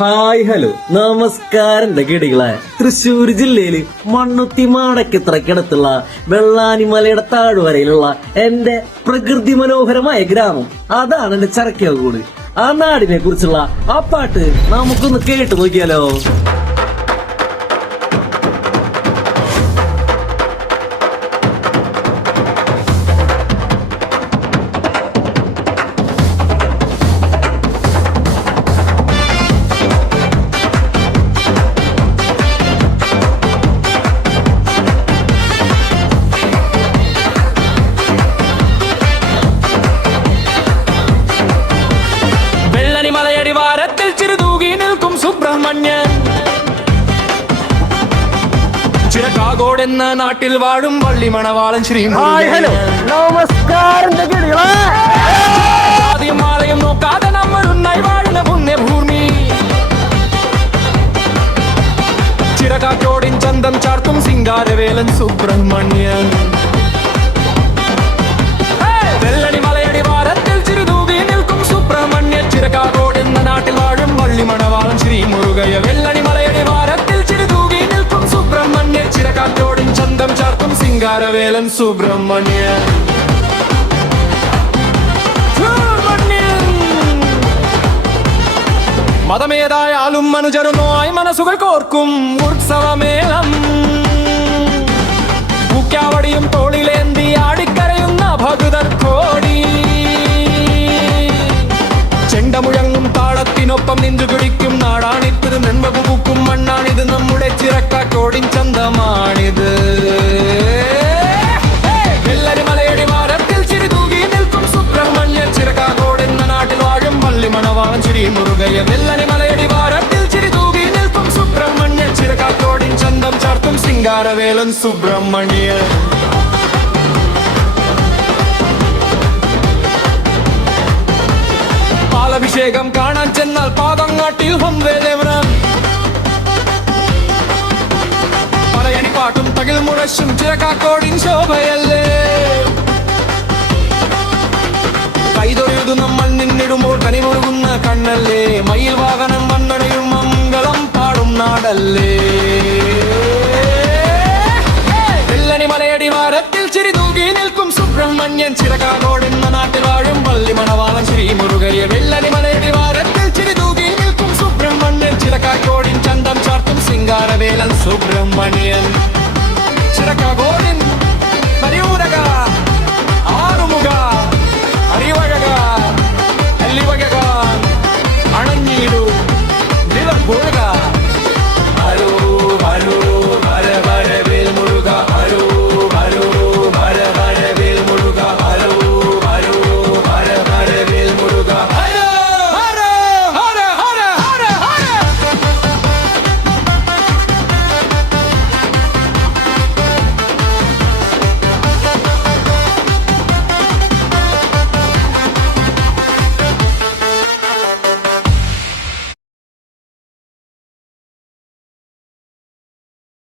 Hi hello നമസ്കാരം കിടികളെ. തൃശ്ശൂർ ജില്ലയില് മണ്ണുത്തി മാടക്കത്രക്കടുത്തുള്ള വെള്ളാനിമലയുടെ താഴ്വരയിലുള്ള എന്റെ പ്രകൃതി മനോഹരമായ ഗ്രാമം, അതാണ് എന്റെ ചരക്കോട്. ആ നാടിനെ കുറിച്ചുള്ള ആ പാട്ട് നമുക്കൊന്ന് കേട്ടു നോക്കിയാലോ. ചിറക്കാകോട് എന്ന നാട്ടിൽ വാഴും വള്ളി മണവാളൻ ശ്രീ നമസ്കാരം. ആദ്യം മാലയും നോക്കാതെ നമ്മളുന്നായി വാഴുന്ന പുണ്യഭൂമി. ചിറകാറ്റോടിൻ ചന്തം ചാർത്തും സിംഗാരവേലൻ സുബ്രഹ്മണ്യൻ. വെള്ളടി മലയടി വാരത്തിൽ ചിറുതൂകി നിൽക്കും സുബ്രഹ്മണ്യൻ. ചിറകാകോട് എന്ന നാട്ടിൽ വാഴും വള്ളി മണവാളൻ ശ്രീ മുരുകയ. വെള്ളടി മലയടി വാരത്തിൽ ചിറുതൂകി നിൽക്കും സുബ്രഹ്മണ്യൻ. ചിറകാറ്റോടിൻ ചന്തം ചാർത്തും സിംഗാരവേലൻ സുബ്രഹ്മണ്യൻ. മതമേതായാലും മനുജരുമായി മനസ്സുകൾ കോർക്കും ഉത്സവമേളം. മുക്കാവടിയും തോളിലേന്തി ആടിക്കരയുന്ന ഭഗുതർ കോടി. ചെണ്ടമുഴങ്ങും താളത്തിനൊപ്പം നിന്നു പിടിക്കും നാടാണിത്. നെന്മപുക്കും മണ്ണാണിത്. നമ്മുടെ ചിറക്കാറ്റോടിൻ ചന്തമാണിത്. വെള്ളരി മലയടി വാരത്തിൽ ചിരിതൂകി നിൽക്കും സുബ്രഹ്മണ്യൻ. ചിറക്കാകോട് എന്ന നാട്ടിൽ വാഴും വള്ളി മണവാളൻ ശ്രീ മുരുകയ. വെള്ളരി മലയടി വാരത്തിൽ ചിരിതൂകി നിൽക്കും സുബ്രഹ്മണ്യൻ. ചിറക്കാറ്റോടിൻ ചന്തം ചാർത്തും സിംഗാരവേലൻ സുബ്രഹ്മണ്യൻ. പാലഭിഷേകം കാണാൻ ചെന്നാൽ പാതങ്ങാട്ടിൽ ഹംവേദേവനം. പറയണി പാട്ടും തകിൽ മുഴശും ചിറക്കാക്കോടിൻ ശോഭയല്ലേ. കൈതൊഴുതു നമ്മൾ നിന്നിടുമ്പോൾ കനിമൊഴുകുന്ന കണ്ണല്ലേ. മയിൽ വാഹനം വന്നടയും മംഗളം പാടും നാടല്ലേ. വെള്ളനി മലയടി വാരത്തിൽ ചിരിതൂകി നിൽക്കും സുബ്രഹ്മണ്യൻ. ചിറകാകോട് എന്ന നാട്ടിൽ വാഴും വള്ളി മണവാളൻ ശ്രീ മുരുകയ. വെള്ളനി മലയടി വാരത്തിൽ ചിരിതൂകി നിൽക്കും സുബ്രഹ്മണ്യൻ. ചിറകാക്കോടിൻ ചന്തം ചാർത്തും സിംഗാരവേലൻ സുബ്രഹ്മണ്യൻ. ചിറകാകോ